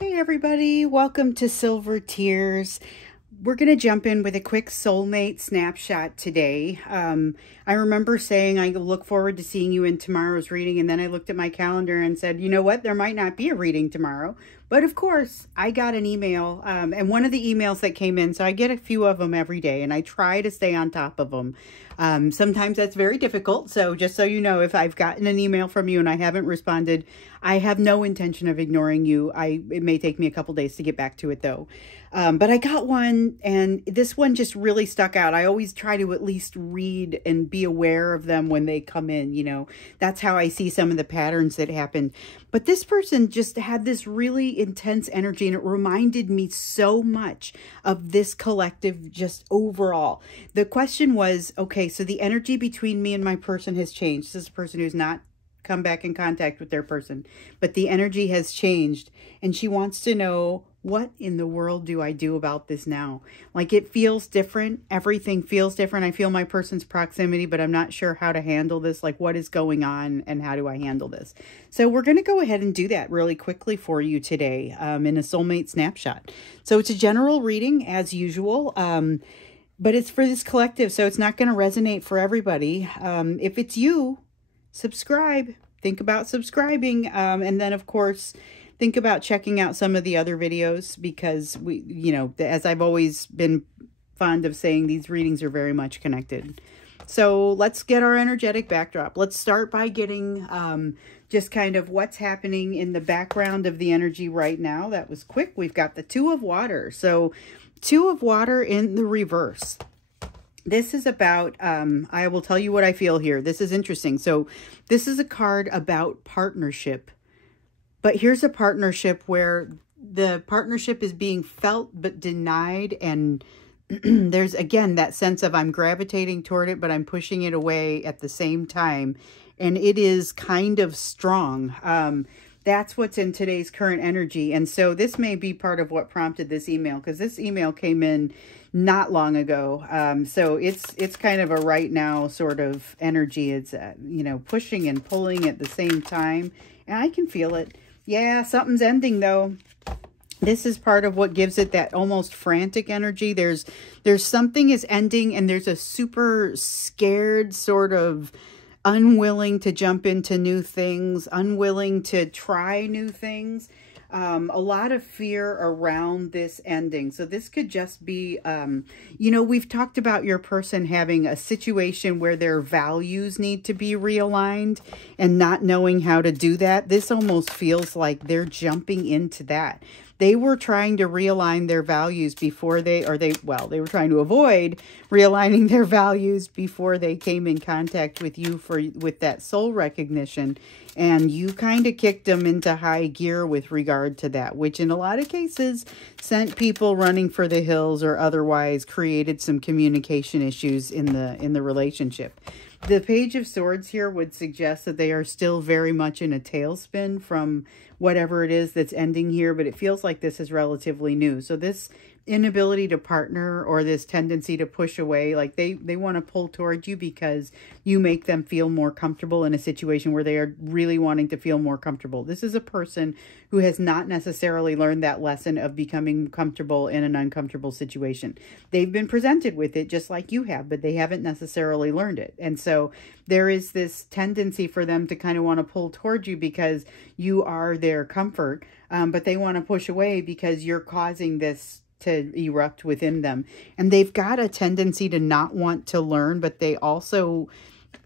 Hey everybody, welcome to Silver Tears. We're going to jump in with a quick soulmate snapshot today. I remember saying I look forward to seeing you in tomorrow's reading, and then I looked at my calendar and said, you know what, there might not be a reading tomorrow. But of course, I got an email, and one of the emails that came in, so I get a few of them every day, and I try to stay on top of them. Sometimes that's very difficult, so just so you know, if I've gotten an email from you and I haven't responded, I have no intention of ignoring you. It may take me a couple days to get back to it, though. But I got one, and this one just really stuck out. I always try to at least read and be aware of them when they come in, you know. That's how I see some of the patterns that happened. But this person just had this really intense energy, and it reminded me so much of this collective just overall. The question was, okay, so the energy between me and my person has changed. This is a person who's not come back in contact with their person, but the energy has changed, and she wants to know, what in the world do I do about this now? Like, it feels different. Everything feels different. I feel my person's proximity, but I'm not sure how to handle this. Like, what is going on and how do I handle this? So we're going to go ahead and do that really quickly for you today in a soulmate snapshot. So it's a general reading as usual, but it's for this collective, so it's not going to resonate for everybody. If it's you, subscribe. Think about subscribing, and then of course think about checking out some of the other videos, because we, you know, as I've always been fond of saying, these readings are very much connected. So let's get our energetic backdrop. Let's start by getting just kind of what's happening in the background of the energy right now. That was quick. We've got the Two of Water. So Two of Water in the reverse. This is about, I will tell you what I feel here. This is interesting. So this is a card about partnership. But here's a partnership where the partnership is being felt but denied. And there's, again, that sense of I'm gravitating toward it, but I'm pushing it away at the same time. And it is kind of strong. That's what's in today's current energy. And so this may be part of what prompted this email, because this email came in not long ago. So it's kind of a right now sort of energy. It's, you know, pushing and pulling at the same time. And I can feel it. Yeah, something's ending though. This is part of what gives it that almost frantic energy. There's something is ending, and there's a super scared sort of unwilling to jump into new things, unwilling to try new things. A lot of fear around this ending. So this could just be, you know, we've talked about your person having a situation where their values need to be realigned and not knowing how to do that. This almost feels like they're jumping into that. They were trying to realign their values before they were trying to avoid realigning their values before they came in contact with you with that soul recognition. And you kind of kicked them into high gear with regard to that, which in a lot of cases sent people running for the hills or otherwise created some communication issues in the relationship. The Page of Swords here would suggest that they are still very much in a tailspin from whatever it is that's ending here, but it feels like this is relatively new. So this inability to partner, or this tendency to push away, like they want to pull towards you because you make them feel more comfortable in a situation where they are really wanting to feel more comfortable. This is a person who has not necessarily learned that lesson of becoming comfortable in an uncomfortable situation. They've been presented with it just like you have, but they haven't necessarily learned it. And so there is this tendency for them to kind of want to pull towards you because you are their comfort, but they want to push away because you're causing this to erupt within them. And they've got a tendency to not want to learn, but they also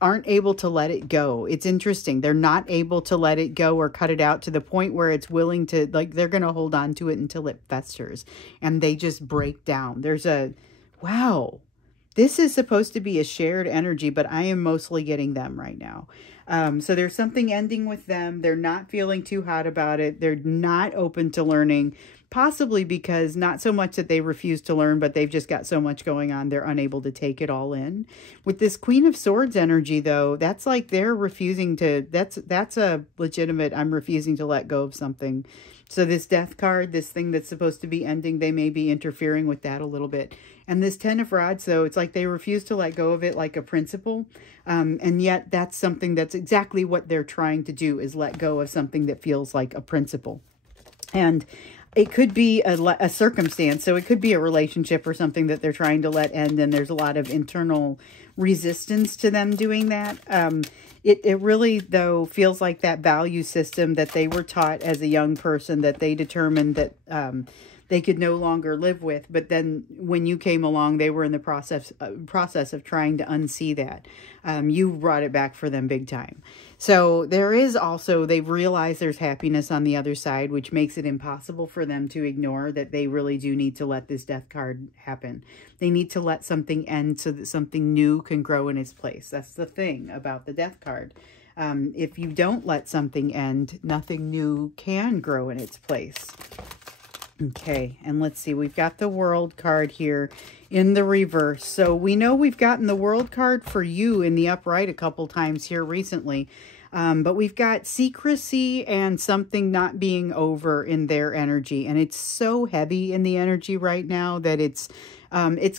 aren't able to let it go. It's interesting. They're not able to let it go or cut it out to the point where it's willing to, like, they're going to hold on to it until it festers and they just break down. There's a, wow, this is supposed to be a shared energy, but I am mostly getting them right now. So there's something ending with them. They're not feeling too hot about it. They're not open to learning, possibly because not so much that they refuse to learn, but they've just got so much going on, they're unable to take it all in. With this Queen of Swords energy, though, that's like they're refusing to, that's a legitimate, I'm refusing to let go of something. So this Death card, this thing that's supposed to be ending, they may be interfering with that a little bit. And this Ten of Rods, though, it's like they refuse to let go of it like a principle. And yet that's something that's exactly what they're trying to do, is let go of something that feels like a principle. And it could be a circumstance. So it could be a relationship or something that they're trying to let end. And there's a lot of internal resistance to them doing that. It really, though, feels like that value system that they were taught as a young person that they determined that they could no longer live with. But then when you came along, they were in the process of trying to unsee that. You brought it back for them big time. So there is also, they've realized there's happiness on the other side, which makes it impossible for them to ignore that they really do need to let this death card happen. They need to let something end so that something new can grow in its place. That's the thing about the death card. If you don't let something end, nothing new can grow in its place. Okay, and let's see, we've got the World card here in the reverse. So we know we've gotten the World card for you in the upright a couple times here recently. But we've got secrecy and something not being over in their energy. And it's so heavy in the energy right now that it's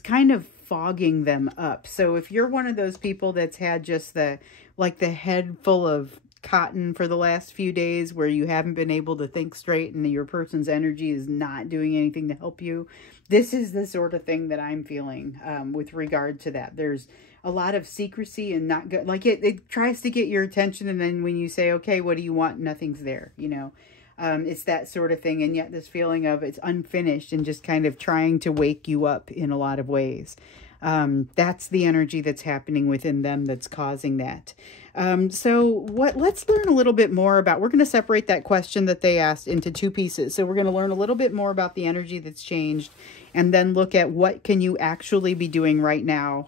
kind of fogging them up. So if you're one of those people that's had just the head full of cotton for the last few days where you haven't been able to think straight and your person's energy is not doing anything to help you, this is the sort of thing that I'm feeling with regard to that. There's a lot of secrecy and not good. Like it tries to get your attention, and then when you say, okay, what do you want? Nothing's there, you know. It's that sort of thing, and yet this feeling of it's unfinished and just kind of trying to wake you up in a lot of ways. That's the energy that's happening within them that's causing that. So let's learn a little bit more about, we're going to separate that question that they asked into two pieces. So we're going to learn a little bit more about the energy that's changed, and then look at what can you actually be doing right now,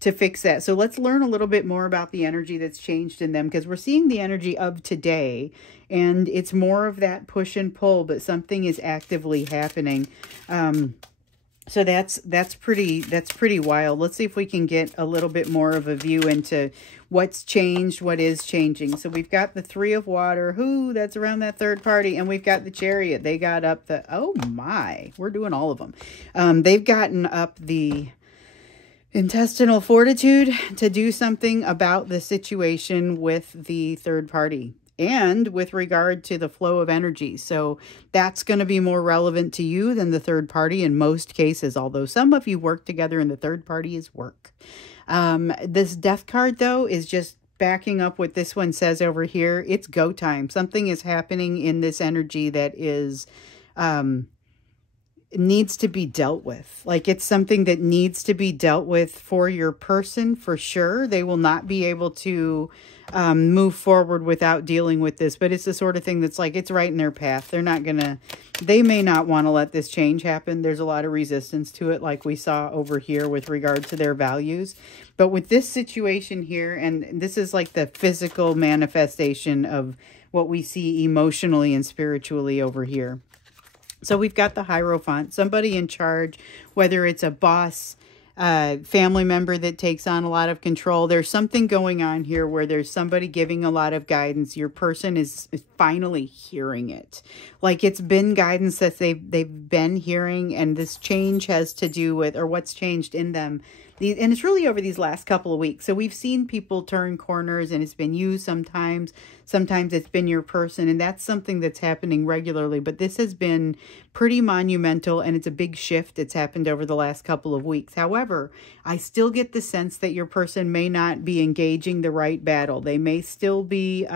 to fix that. So let's learn a little bit more about the energy that's changed in them, because we're seeing the energy of today, and it's more of that push and pull, but something is actively happening. So that's pretty wild. Let's see if we can get a little bit more of a view into what's changed, what is changing. So we've got the Three of Water, that's around that third party, and we've got the Chariot. They got up the, oh my, we're doing all of them. They've gotten up the intestinal fortitude to do something about the situation with the third party and with regard to the flow of energy. So that's going to be more relevant to you than the third party in most cases, although some of you work together and the third party is work. This death card, though, is just backing up what this one says over here. It's go time. Something is happening in this energy that is needs to be dealt with. Like, it's something that needs to be dealt with for your person, for sure. They will not be able to move forward without dealing with this, but it's the sort of thing that's like, it's right in their path. They're not gonna, they may not want to let this change happen. There's a lot of resistance to it, like we saw over here with regard to their values. But with this situation here, and this is like the physical manifestation of what we see emotionally and spiritually over here. So we've got the Hierophant, somebody in charge, whether it's a boss, family member that takes on a lot of control. There's something going on here where there's somebody giving a lot of guidance. Your person is finally hearing it. Like, it's been guidance that they've been hearing, and this change has to do with, or what's changed in them. And it's really over these last couple of weeks. So we've seen people turn corners, and it's been you sometimes. Sometimes it's been your person, and that's something that's happening regularly. But this has been pretty monumental, and it's a big shift that's happened over the last couple of weeks. However, I still get the sense that your person may not be engaging the right battle. They may still be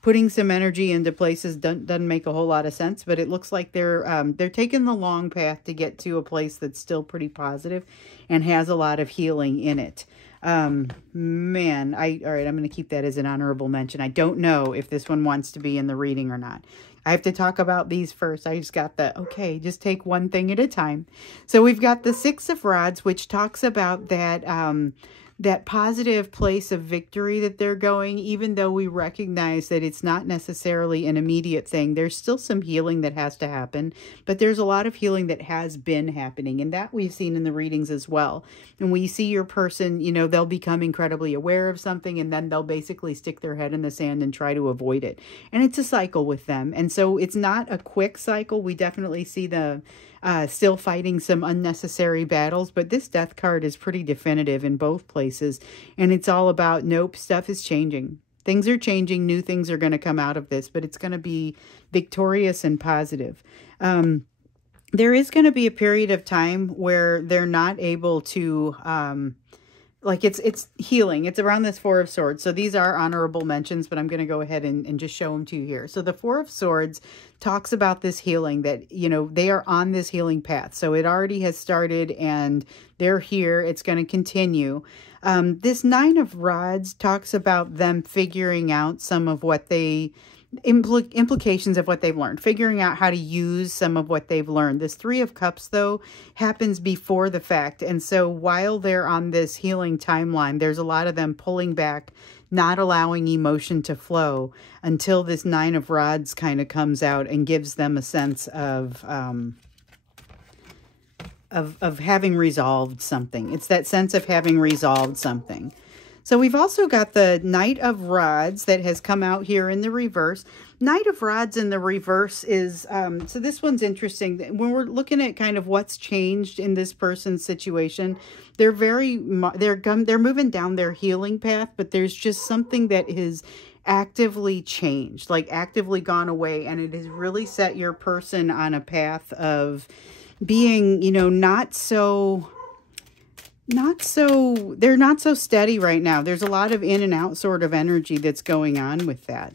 putting some energy into places doesn't make a whole lot of sense, but it looks like they're taking the long path to get to a place that's still pretty positive and has a lot of healing in it. Man, all right, I'm going to keep that as an honorable mention. I don't know if this one wants to be in the reading or not. I have to talk about these first. I just got the, okay, just take one thing at a time. So we've got the Six of Rods, which talks about that, that positive place of victory that they're going, even though we recognize that it's not necessarily an immediate thing. There's still some healing that has to happen, but there's a lot of healing that has been happening, and that we've seen in the readings as well. And we see your person, you know, they'll become incredibly aware of something, and then they'll basically stick their head in the sand and try to avoid it. And it's a cycle with them. And so it's not a quick cycle. We definitely see the still fighting some unnecessary battles, but this death card is pretty definitive in both places, and it's all about, nope, stuff is changing. Things are changing. New things are going to come out of this, but it's going to be victorious and positive. There is going to be a period of time where they're not able to, like it's healing. It's around this Four of Swords. So these are honorable mentions, but I'm going to go ahead and just show them to you here. So the Four of Swords talks about this healing, that, you know, they are on this healing path. So it already has started and they're here. It's going to continue. This Nine of Rods talks about them figuring out some of what they implications of what they've learned, figuring out how to use some of what they've learned. This Three of Cups, though, happens before the fact. And so while they're on this healing timeline, there's a lot of them pulling back, not allowing emotion to flow until this Nine of Rods kind of comes out and gives them a sense of having resolved something. It's that sense of having resolved something. So we've also got the Knight of Rods that has come out here in the reverse. Knight of Rods in the reverse is, so this one's interesting. When we're looking at kind of what's changed in this person's situation, they're moving down their healing path, but there's just something that is actively changed, like actively gone away, and it has really set your person on a path of being, you know, they're not so steady right now. There's a lot of in and out sort of energy that's going on with that.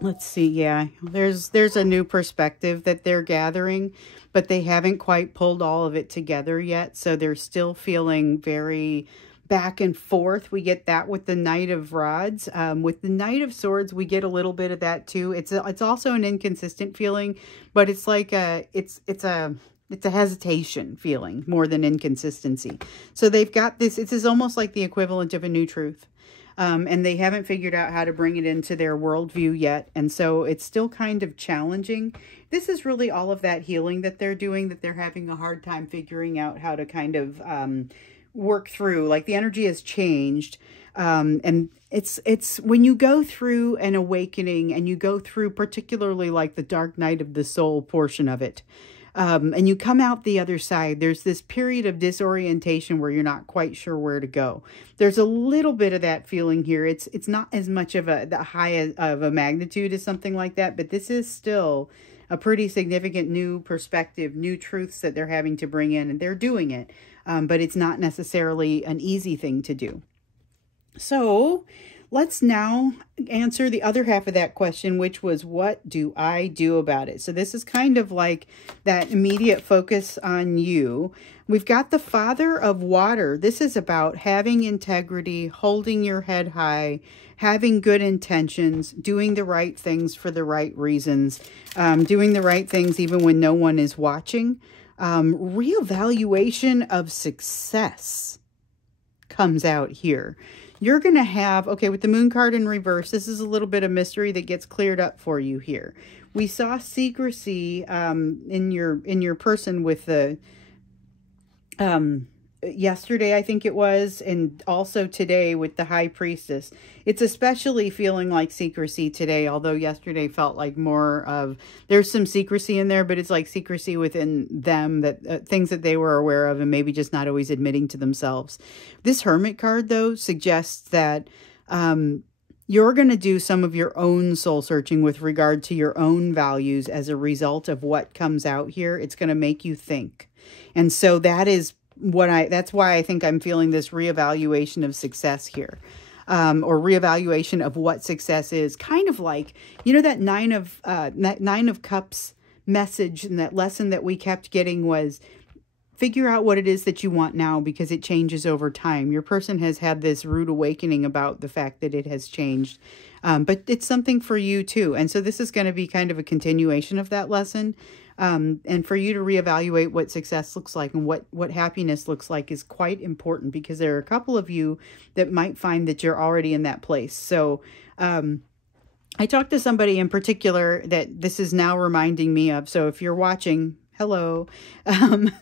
Let's see. Yeah, there's a new perspective that they're gathering, but they haven't quite pulled all of it together yet. So they're still feeling very back and forth. We get that with the Knight of Rods. With the Knight of Swords, we get a little bit of that too. It's also an inconsistent feeling, but it's like it's a hesitation feeling more than inconsistency. So they've got this, it's almost like the equivalent of a new truth. And they haven't figured out how to bring it into their worldview yet. And so it's still kind of challenging. This is really all of that healing that they're doing, that they're having a hard time figuring out how to kind of work through. Like the energy has changed. And it's when you go through an awakening and you go through particularly like the dark night of the soul portion of it, and you come out the other side, there's this period of disorientation where you're not quite sure where to go. There's a little bit of that feeling here. It's not as much of the high of a magnitude as something like that, but this is still a pretty significant new perspective, new truths that they're having to bring in, and they're doing it. But it's not necessarily an easy thing to do. So let's now answer the other half of that question, which was, what do I do about it? So this is kind of like that immediate focus on you. We've got the Father of Water. This is about having integrity, holding your head high, having good intentions, doing the right things for the right reasons, doing the right things even when no one is watching. Reevaluation of success comes out here. You're going to have, okay, with the Moon card in reverse, this is a little bit of mystery that gets cleared up for you here. We saw secrecy in your person with the yesterday, I think it was, and also today with the High Priestess. It's especially feeling like secrecy today, although yesterday felt like more of, there's some secrecy in there, but it's like secrecy within them, that things that they were aware of and maybe just not always admitting to themselves. This Hermit card, though, suggests that you're going to do some of your own soul searching with regard to your own values as a result of what comes out here. It's going to make you think. And so that is that's why I think I'm feeling this reevaluation of success here, or reevaluation of what success is. Kind of like, you know, that Nine of Cups message and that lesson that we kept getting was, figure out what it is that you want now, because it changes over time. Your person has had this rude awakening about the fact that it has changed, but it's something for you too. And so this is going to be kind of a continuation of that lesson. And for you to reevaluate what success looks like and what happiness looks like is quite important, because there are a couple of you that might find that you're already in that place. So I talked to somebody in particular that this is now reminding me of. So if you're watching, hello.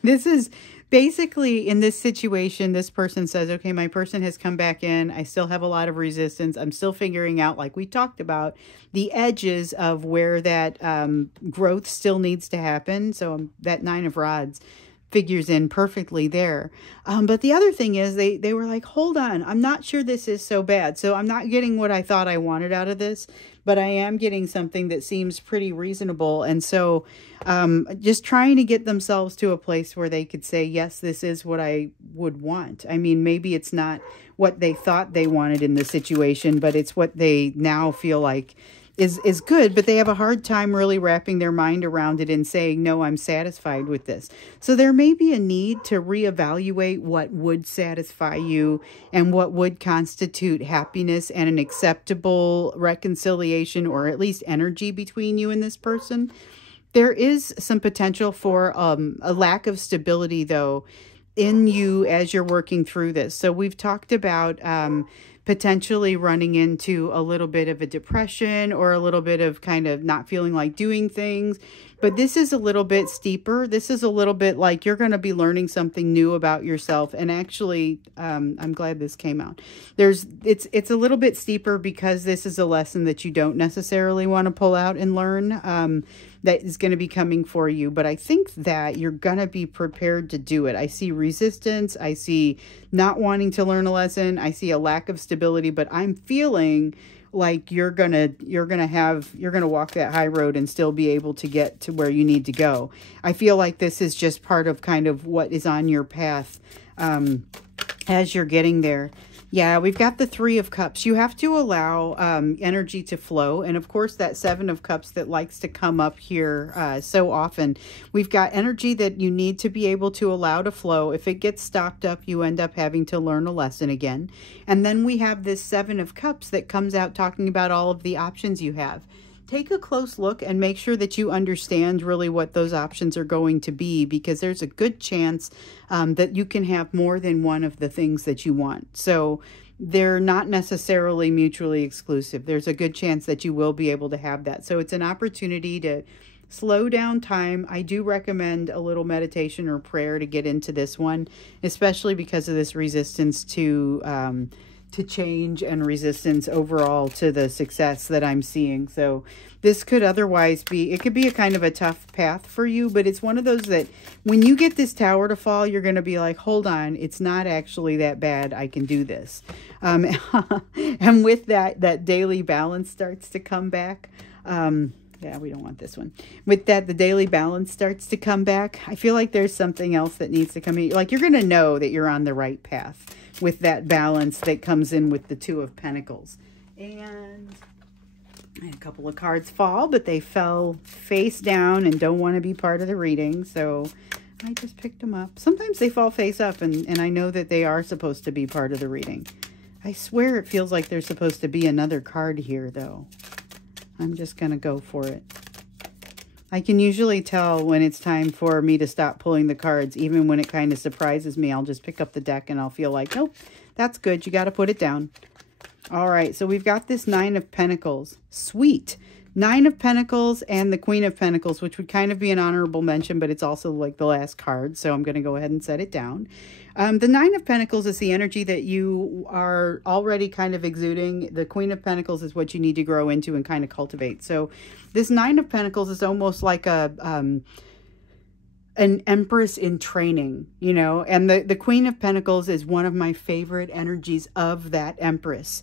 This is basically, in this situation, this person says, okay, my person has come back in. I still have a lot of resistance. I'm still figuring out, like we talked about, the edges of where that growth still needs to happen. So that Nine of Rods, figures in perfectly there. But the other thing is they were like, hold on, I'm not sure this is so bad. So I'm not getting what I thought I wanted out of this, but I am getting something that seems pretty reasonable. And so just trying to get themselves to a place where they could say, yes, this is what I would want. I mean, maybe it's not what they thought they wanted in the situation, but it's what they now feel like is good, but they have a hard time really wrapping their mind around it and saying, no, I'm satisfied with this. So there may be a need to reevaluate what would satisfy you and what would constitute happiness and an acceptable reconciliation, or at least energy between you and this person. There is some potential for a lack of stability, though, in you as you're working through this. So we've talked about potentially running into a little bit of a depression or a little bit of kind of not feeling like doing things. But this is a little bit steeper. This is a little bit like you're going to be learning something new about yourself. And actually, I'm glad this came out. It's a little bit steeper because this is a lesson that you don't necessarily want to pull out and learn. That is going to be coming for you. But I think that you're going to be prepared to do it. I see resistance. I see not wanting to learn a lesson. I see a lack of stability, but I'm feeling like you're going to walk that high road and still be able to get to where you need to go. I feel like this is just part of kind of what is on your path as you're getting there. Yeah, we've got the 3 of Cups. You have to allow energy to flow. And of course, that 7 of Cups that likes to come up here so often. We've got energy that you need to be able to allow to flow. If it gets stopped up, you end up having to learn a lesson again. And then we have this 7 of Cups that comes out talking about all of the options you have. Take a close look and make sure that you understand really what those options are going to be, because there's a good chance that you can have more than one of the things that you want. So they're not necessarily mutually exclusive. There's a good chance that you will be able to have that. So it's an opportunity to slow down time. I do recommend a little meditation or prayer to get into this one, especially because of this resistance to change and resistance overall to the success that I'm seeing. So this could otherwise be, it could be a kind of a tough path for you, but it's one of those that when you get this tower to fall, you're going to be like, hold on, it's not actually that bad. I can do this. And with that daily balance starts to come back. Yeah, we don't want this one. With that, the daily balance starts to come back. I feel like there's something else that needs to come in. Like you're going to know that you're on the right path with that balance that comes in with the 2 of Pentacles. And I had a couple of cards fall, but they fell face down and don't want to be part of the reading. So I just picked them up. Sometimes they fall face up, and I know that they are supposed to be part of the reading. I swear it feels like there's supposed to be another card here, though. I'm just going to go for it. I can usually tell when it's time for me to stop pulling the cards. Even when it kind of surprises me, I'll just pick up the deck and I'll feel like, nope, that's good. You got to put it down. All right, so we've got this 9 of Pentacles. Sweet. 9 of Pentacles and the Queen of Pentacles, which would kind of be an honorable mention, but it's also like the last card, so I'm going to go ahead and set it down. The 9 of Pentacles is the energy that you are already kind of exuding. The Queen of Pentacles is what you need to grow into and kind of cultivate. So this 9 of Pentacles is almost like an empress in training, you know, and the Queen of Pentacles is one of my favorite energies of that empress.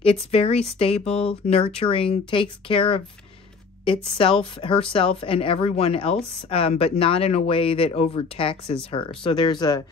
It's very stable, nurturing, takes care of itself, herself, and everyone else, but not in a way that overtaxes her. So there's a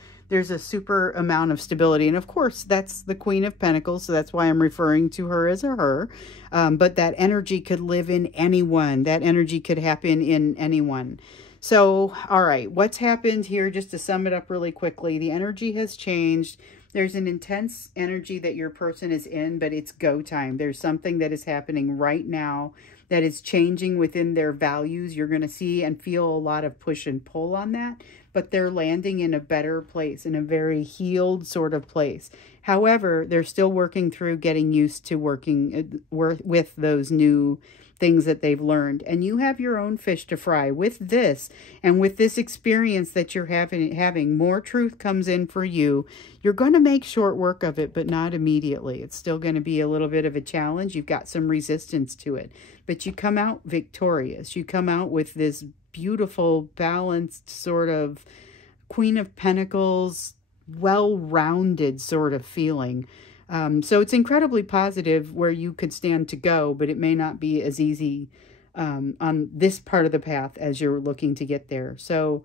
super amount of stability. And of course, that's the Queen of Pentacles, so that's why I'm referring to her as a her. But that energy could live in anyone. That energy could happen in anyone. So, all right, what's happened here, just to sum it up really quickly, the energy has changed. There's an intense energy that your person is in, but it's go time. There's something that is happening right now that is changing within their values. You're going to see and feel a lot of push and pull on that, but they're landing in a better place, in a very healed sort of place. However, they're still working through getting used to working with those new things that they've learned. And you have your own fish to fry with this, and with this experience that you're having, more truth comes in for you. You're going to make short work of it, but not immediately. It's still going to be a little bit of a challenge. You've got some resistance to it, but you come out victorious. You come out with this beautiful, balanced sort of Queen of Pentacles, well-rounded sort of feeling. So it's incredibly positive where you could stand to go, but it may not be as easy on this part of the path as you're looking to get there. So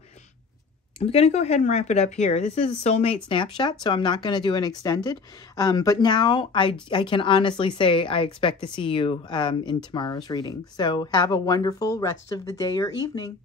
I'm going to go ahead and wrap it up here. This is a soulmate snapshot, so I'm not going to do an extended. But now I can honestly say I expect to see you in tomorrow's reading. So have a wonderful rest of the day or evening.